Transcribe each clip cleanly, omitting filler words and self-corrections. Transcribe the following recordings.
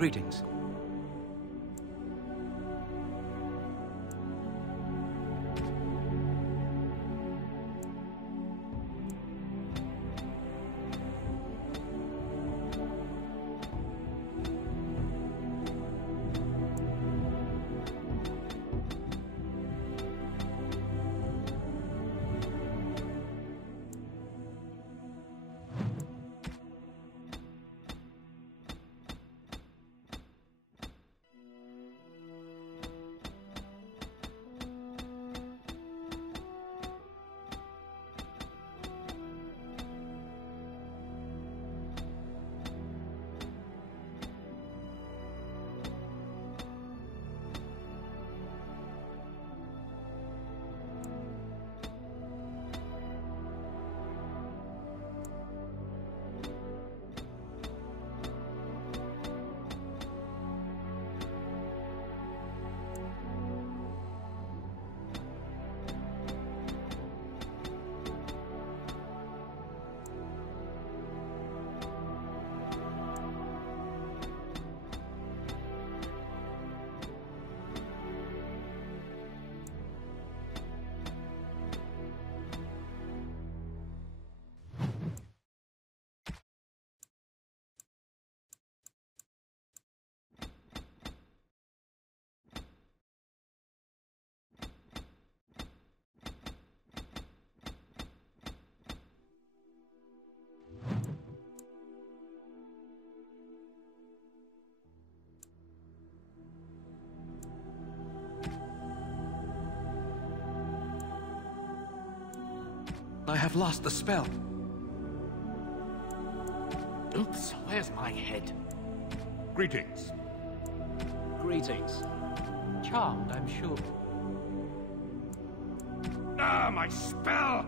Greetings. I have lost the spell. Oops, where's my head? Greetings. Greetings. Charmed, I'm sure. Ah, my spell!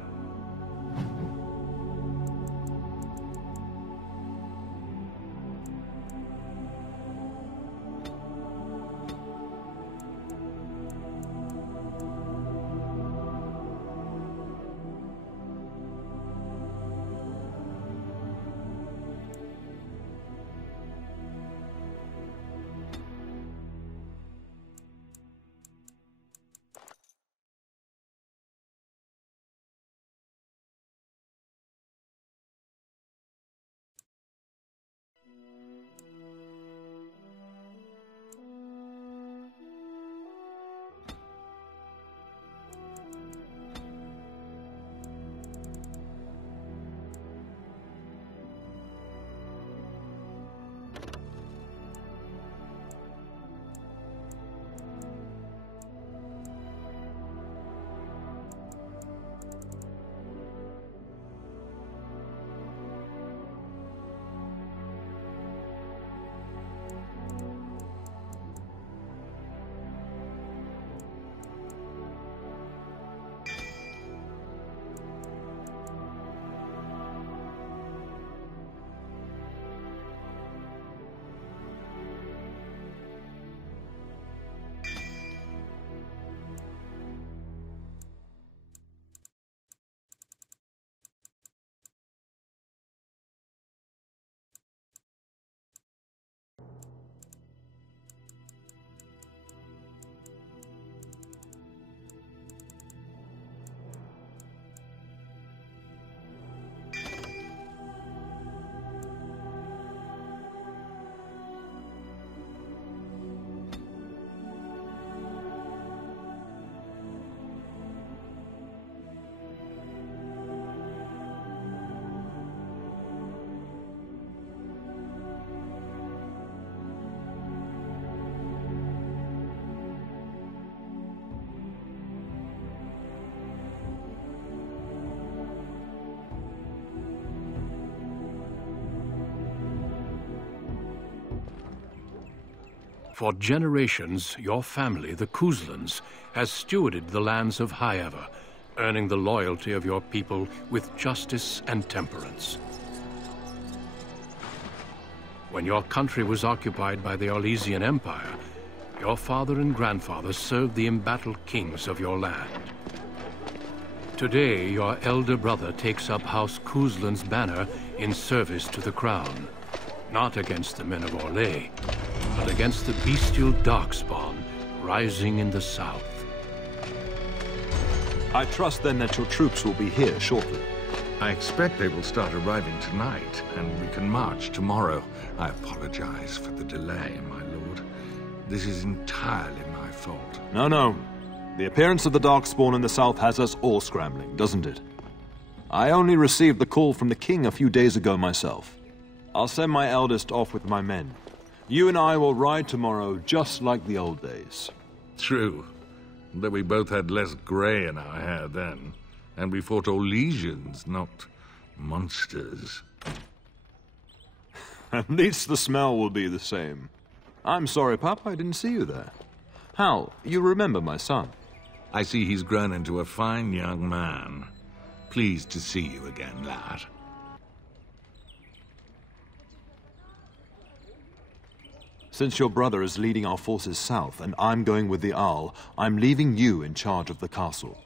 For generations, your family, the Kuzlans, has stewarded the lands of Highever, earning the loyalty of your people with justice and temperance. When your country was occupied by the Orlesian Empire, your father and grandfather served the embattled kings of your land. Today, your elder brother takes up House Kuzlan's banner in service to the crown, not against the men of Orlais, against the bestial darkspawn rising in the south. I trust then that your troops will be here shortly. I expect they will start arriving tonight, and we can march tomorrow. I apologize for the delay, my lord. This is entirely my fault. No, no. The appearance of the Darkspawn in the south has us all scrambling, doesn't it? I only received the call from the king a few days ago myself. I'll send my eldest off with my men. You and I will ride tomorrow just like the old days. True, though we both had less grey in our hair then, and we fought all legions, not monsters. At least the smell will be the same. I'm sorry, Pup, I didn't see you there. Hal, you remember my son? I see he's grown into a fine young man. Pleased to see you again, lad. Since your brother is leading our forces south and I'm going with the Owl, I'm leaving you in charge of the castle.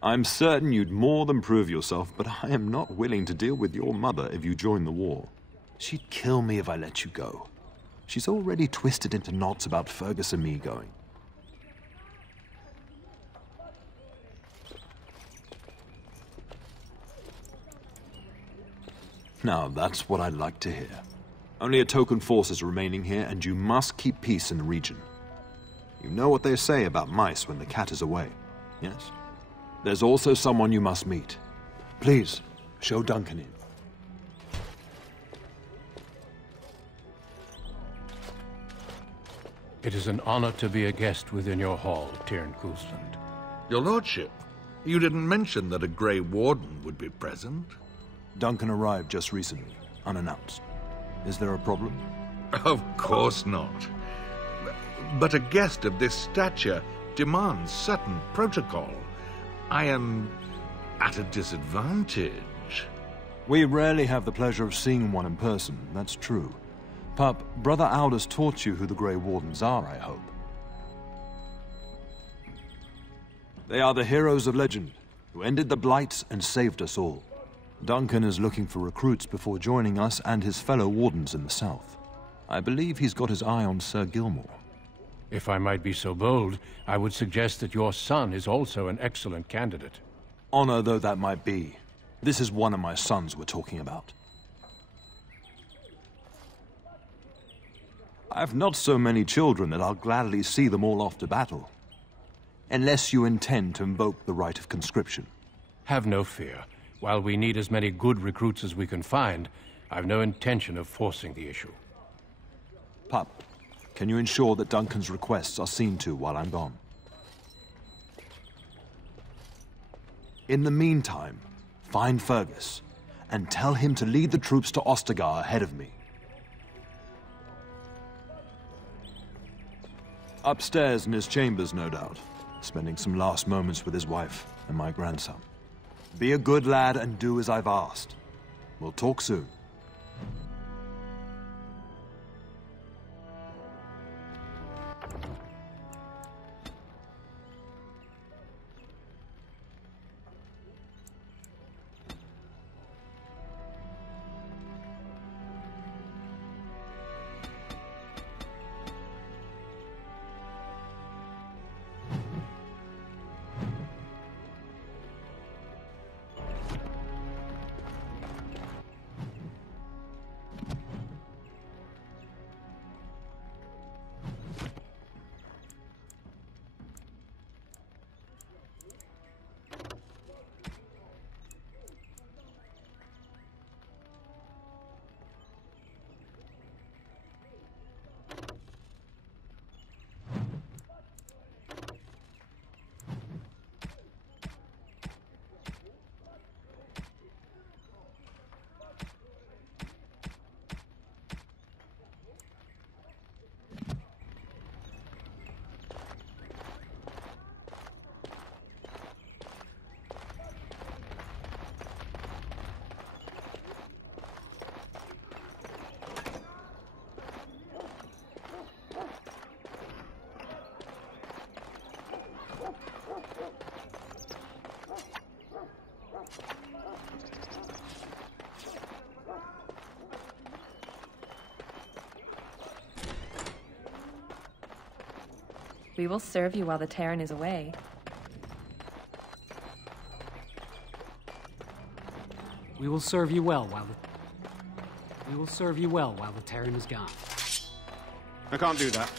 I'm certain you'd more than prove yourself, but I am not willing to deal with your mother if you join the war. She'd kill me if I let you go. She's already twisted into knots about Fergus and me going. Now, that's what I'd like to hear. Only a token force is remaining here, and you must keep peace in the region. You know what they say about mice when the cat is away, yes? There's also someone you must meet. Please, show Duncan in. It is an honor to be a guest within your hall, Tyrn Coulsland. Your lordship, you didn't mention that a Grey Warden would be present. Duncan arrived just recently, unannounced. Is there a problem? Of course not. But a guest of this stature demands certain protocol. I am at a disadvantage. We rarely have the pleasure of seeing one in person, that's true. Pup, Brother Aldous taught you who the Grey Wardens are, I hope. They are the heroes of legend, who ended the Blights and saved us all. Duncan is looking for recruits before joining us and his fellow Wardens in the south. I believe he's got his eye on Sir Gilmore. If I might be so bold, I would suggest that your son is also an excellent candidate. Honor though that might be, this is one of my sons we're talking about. I've not so many children that I'll gladly see them all off to battle. Unless you intend to invoke the right of conscription. Have no fear. While we need as many good recruits as we can find, I've no intention of forcing the issue. Pup, can you ensure that Duncan's requests are seen to while I'm gone? In the meantime, find Fergus, and tell him to lead the troops to Ostagar ahead of me. Upstairs in his chambers, no doubt, spending some last moments with his wife and my grandson. Be a good lad and do as I've asked. We'll talk soon. We will serve you while the Terran is away. We will serve you well while the Terran is gone. I can't do that.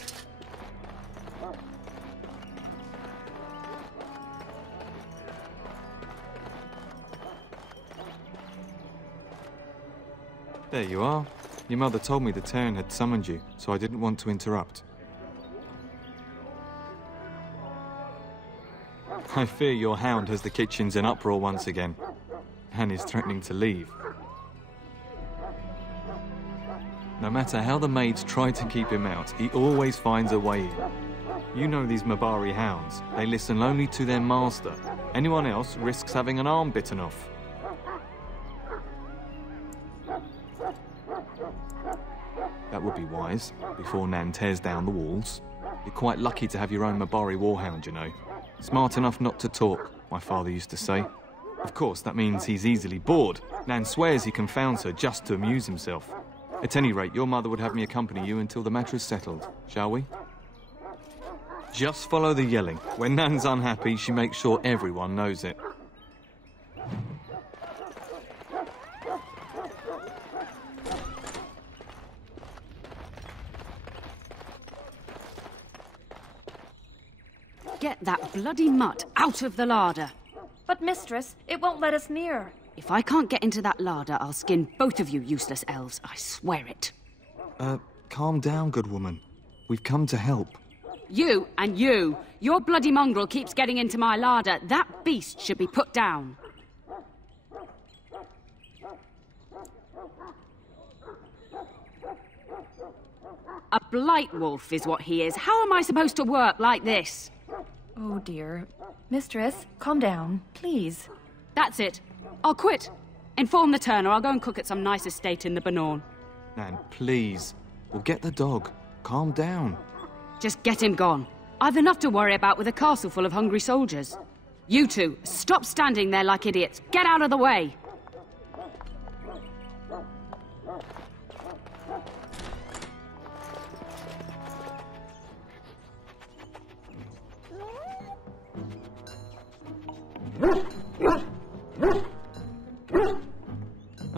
There you are. Your mother told me the Terran had summoned you, so I didn't want to interrupt. I fear your hound has the kitchens in uproar once again, and is threatening to leave. No matter how the maids try to keep him out, he always finds a way in. You know these Mabari hounds. They listen only to their master. Anyone else risks having an arm bitten off. That would be wise, before Nan tears down the walls. You're quite lucky to have your own Mabari warhound, you know. Smart enough not to talk, my father used to say. Of course, that means he's easily bored. Nan swears he confounds her just to amuse himself. At any rate, your mother would have me accompany you until the matter is settled, shall we? Just follow the yelling. When Nan's unhappy, she makes sure everyone knows it. Get that bloody mutt out of the larder. But mistress, it won't let us near. If I can't get into that larder, I'll skin both of you useless elves, I swear it. Calm down, good woman. We've come to help. You and you! Your bloody mongrel keeps getting into my larder. That beast should be put down. A blight wolf is what he is. How am I supposed to work like this? Oh dear. Mistress, calm down, please. That's it. I'll quit. Inform the turner. I'll go and cook at some nice estate in the Banorn. Nan, please. We'll get the dog. Calm down. Just get him gone. I've enough to worry about with a castle full of hungry soldiers. You two, stop standing there like idiots. Get out of the way.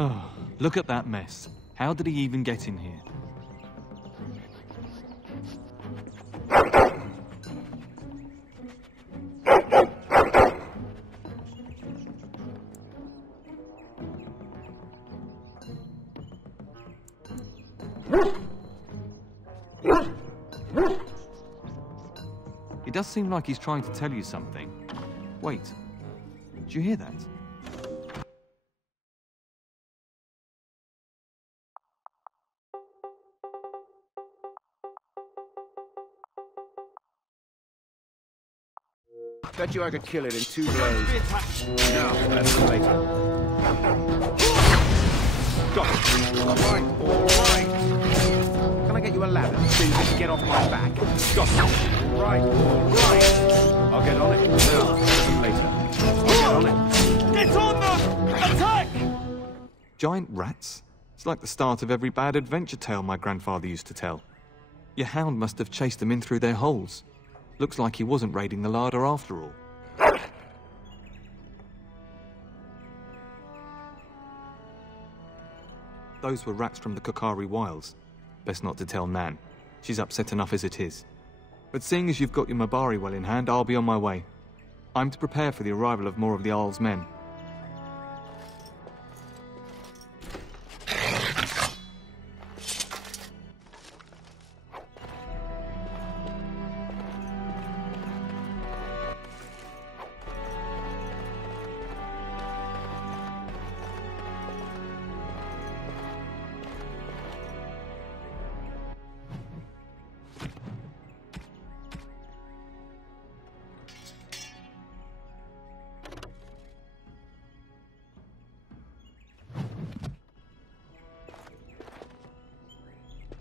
Oh, look at that mess. How did he even get in here? It does seem like he's trying to tell you something. Wait, did you hear that? Bet you I could kill it in 2 blows. Now, that's later. Got it. All right. Can I get you a ladder so you can get off my back? Got it. All right. I'll get on it. Now, later. I'll get on it. Get on them! Attack! Giant rats? It's like the start of every bad adventure tale my grandfather used to tell. Your hound must have chased them in through their holes. Looks like he wasn't raiding the larder after all. Those were rats from the Kokari Wilds. Best not to tell Nan. She's upset enough as it is. But seeing as you've got your Mabari well in hand, I'll be on my way. I'm to prepare for the arrival of more of the Jarl's men.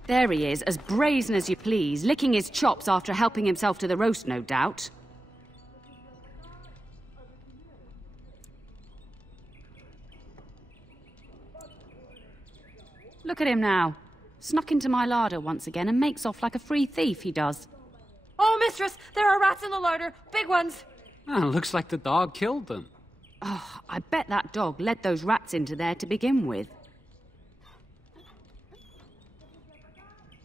There he is, as brazen as you please, licking his chops after helping himself to the roast, no doubt. Look at him now. Snuck into my larder once again and makes off like a free thief, he does. Oh, Mistress, there are rats in the larder. Big ones. Ah, looks like the dog killed them. Oh, I bet that dog led those rats into there to begin with.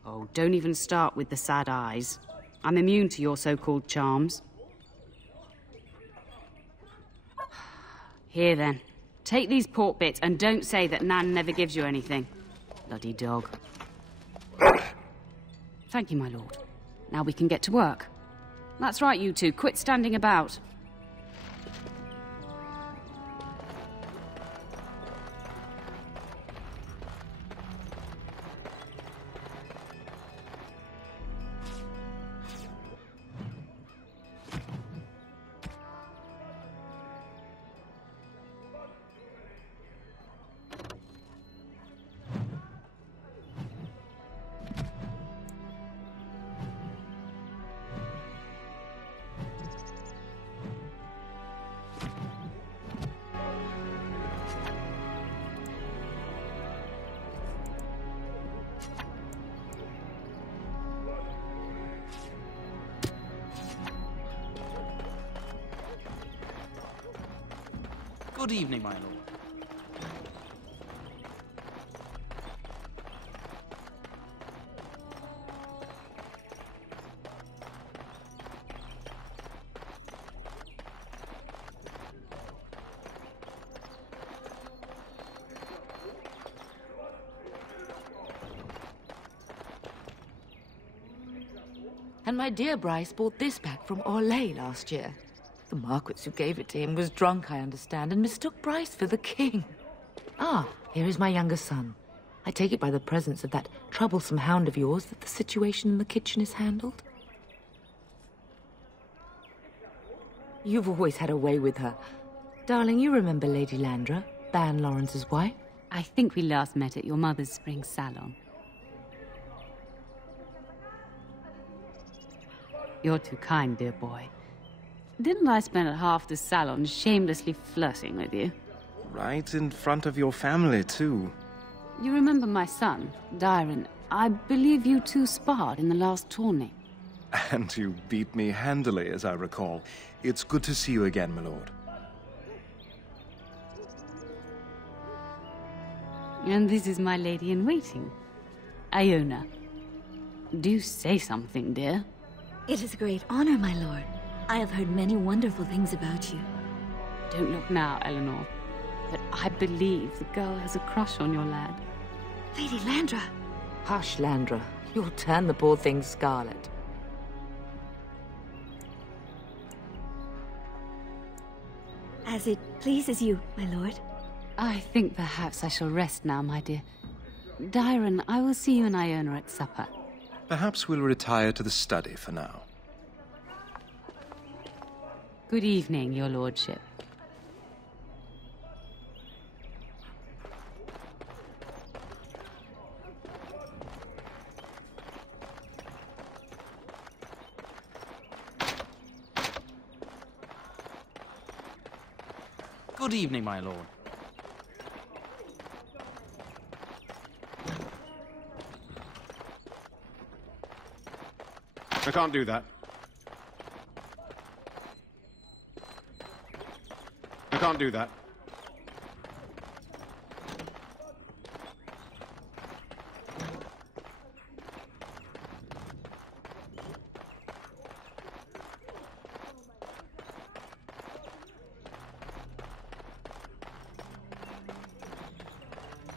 Oh, don't even start with the sad eyes. I'm immune to your so-called charms. Here then, take these pork bits and don't say that Nan never gives you anything. Bloody dog. Thank you, my lord. Now we can get to work. That's right, you two. Quit standing about. Good evening, my lord. And my dear Bryce bought this back from Orlais last year. The Marquis who gave it to him was drunk, I understand, and mistook Bryce for the king. Ah, here is my younger son. I take it by the presence of that troublesome hound of yours that the situation in the kitchen is handled? You've always had a way with her. Darling, you remember Lady Landra, Ban Lawrence's wife? I think we last met at your mother's spring salon. You're too kind, dear boy. Didn't I spend half the salon shamelessly flirting with you? Right in front of your family, too. You remember my son, Dyron. I believe you two sparred in the last tourney. And you beat me handily, as I recall. It's good to see you again, my lord. And this is my lady-in-waiting, Iona. Do say something, dear. It is a great honor, my lord. I have heard many wonderful things about you. Don't look now, Eleanor. But I believe the girl has a crush on your lad. Lady Landra. Hush, Landra. You'll turn the poor thing scarlet. As it pleases you, my lord. I think perhaps I shall rest now, my dear. Dyron, I will see you and Iona at supper. Perhaps we'll retire to the study for now. Good evening, your lordship. Good evening, my lord. I can't do that. I can't do that.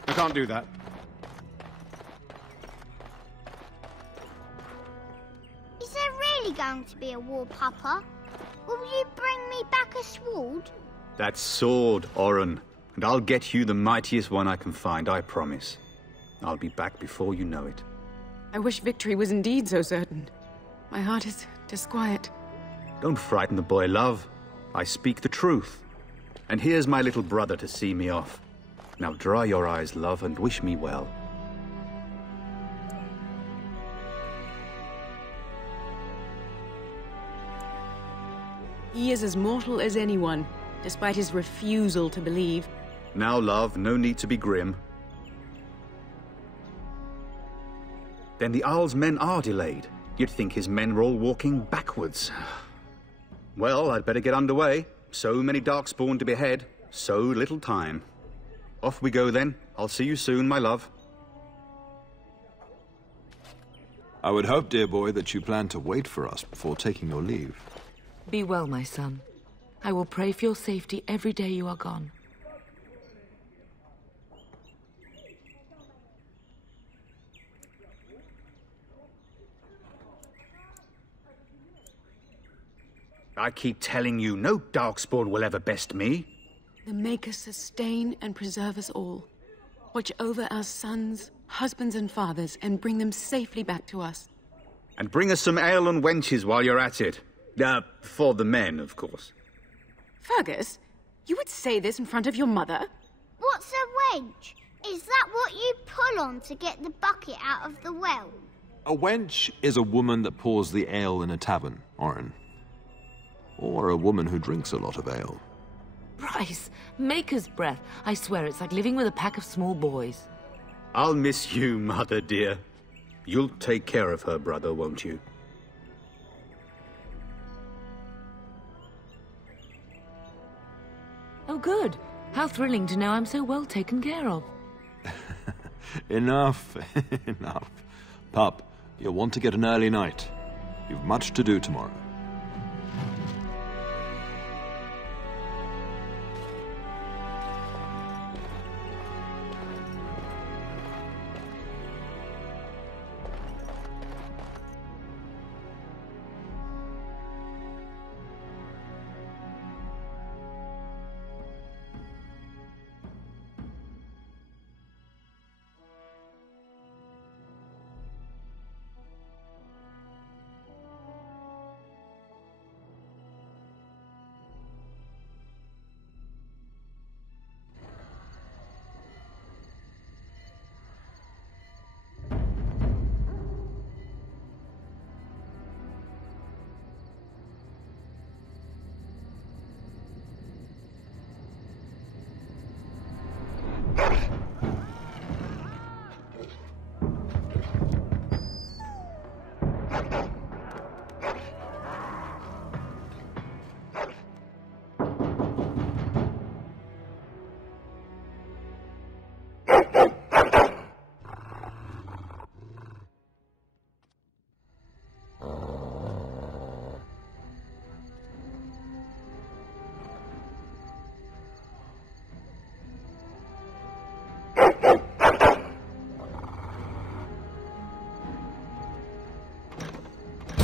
I can't do that. Is there really going to be a war, Papa? Will you bring me back a sword? That sword, Oren, and I'll get you the mightiest one I can find, I promise. I'll be back before you know it. I wish victory was indeed so certain. My heart is disquiet. Don't frighten the boy, love. I speak the truth. And here's my little brother to see me off. Now dry your eyes, love, and wish me well. He is as mortal as anyone, despite his refusal to believe. Now, love, no need to be grim. Then the Owl's men are delayed. You'd think his men were all walking backwards. Well, I'd better get underway. So many darkspawn to behead, so little time. Off we go then. I'll see you soon, my love. I would hope, dear boy, that you plan to wait for us before taking your leave. Be well, my son. I will pray for your safety every day you are gone. I keep telling you, no darkspawn will ever best me. The Maker sustain and preserve us all. Watch over our sons, husbands and fathers, and bring them safely back to us. And bring us some ale and wenches while you're at it. For the men, of course. Fergus, you would say this in front of your mother? What's a wench? Is that what you pull on to get the bucket out of the well? A wench is a woman that pours the ale in a tavern, Oren. Or a woman who drinks a lot of ale. Bryce, Maker's breath. I swear it's like living with a pack of small boys. I'll miss you, mother dear. You'll take care of her, brother, won't you? Oh, good. How thrilling to know I'm so well taken care of. Enough, enough. Pup, you'll want to get an early night. You've much to do tomorrow.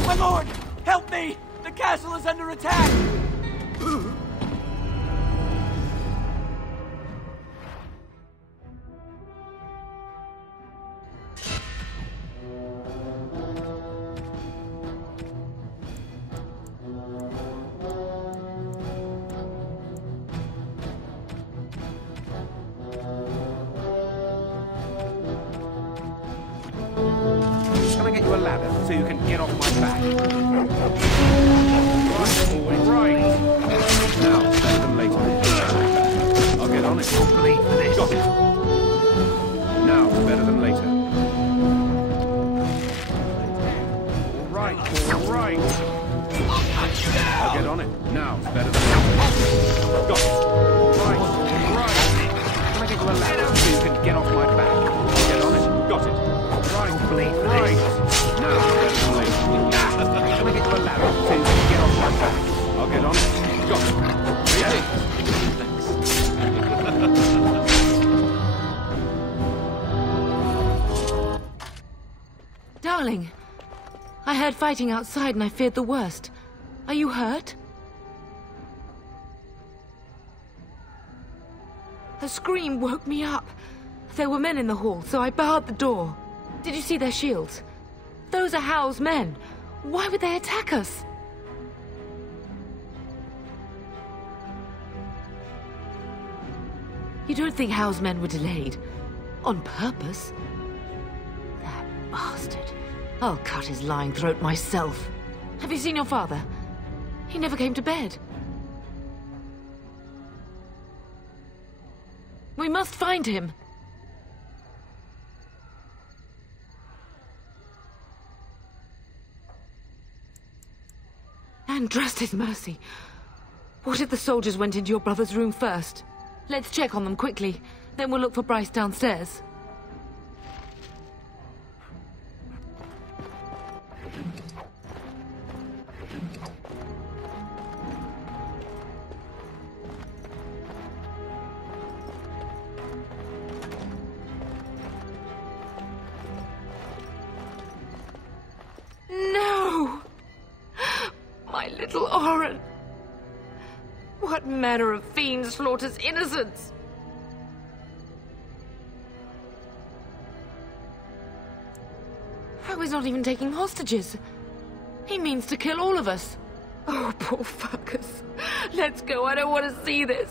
My lord! Help me! The castle is under attack! Can I get you a ladder so you can get off my back? Right. Now, better than later. I'll get on it. Bleed for this. Got it. Now, better than later. All right. I'll get on it. Now, better than later. Got it. Right. Can I get you a ladder so you can get off my back? I'll get on it. Got it. Right. Bleed for this. Now, better than later. Can I get you a ladder so you can get off my back? I'll get on it. Got it. Ready? Darling, I heard fighting outside and I feared the worst. Are you hurt? A scream woke me up. There were men in the hall, so I barred the door. Did you see their shields? Those are Howe's men. Why would they attack us? You don't think Howe's men were delayed? On purpose? That bastard. I'll cut his lying throat myself. Have you seen your father? He never came to bed. We must find him. trust his mercy. What if the soldiers went into your brother's room first? Let's check on them quickly. Then we'll look for Bryce downstairs. No! My little Oren! What manner of fiend slaughters innocents? Oh, he's not even taking hostages. He means to kill all of us. Oh, poor fuckers. Let's go, I don't want to see this.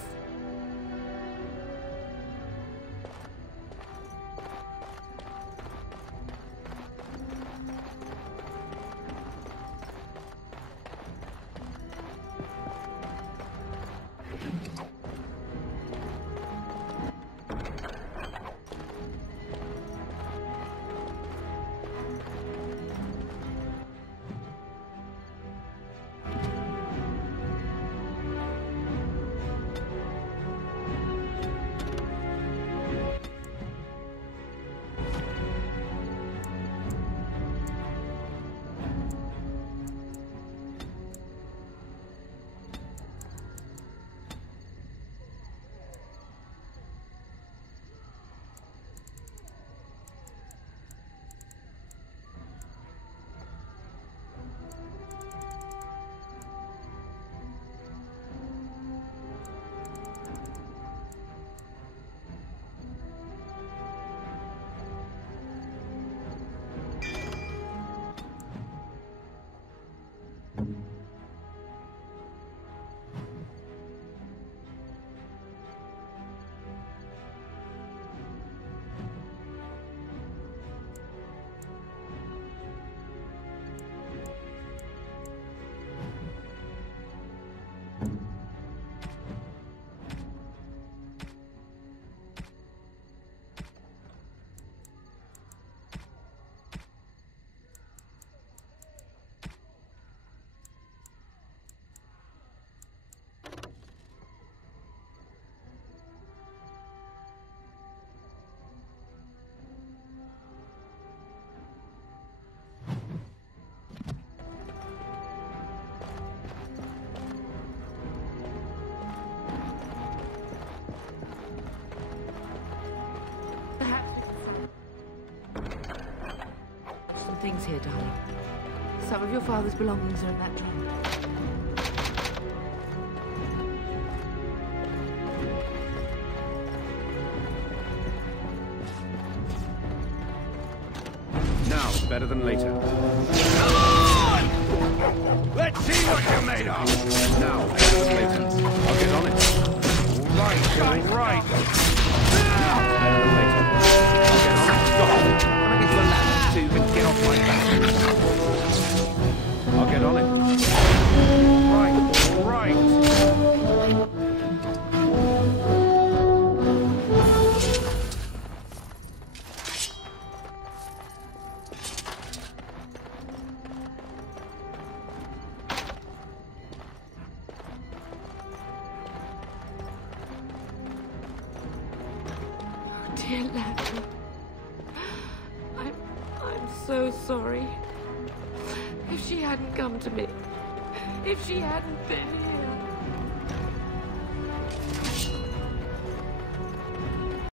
Things here, darling. Some of your father's belongings are in that trunk. Now, better than later. Come on! Let's see what you're made of! Now, better than later. I'll get on it. All right. Now, better than later. I'll get on it. Stop. Can I get you a ladder so you can get off my back? I'll get on it. Right. Oh, dear Landry. I'm so sorry. If she hadn't come to me, if she hadn't been here.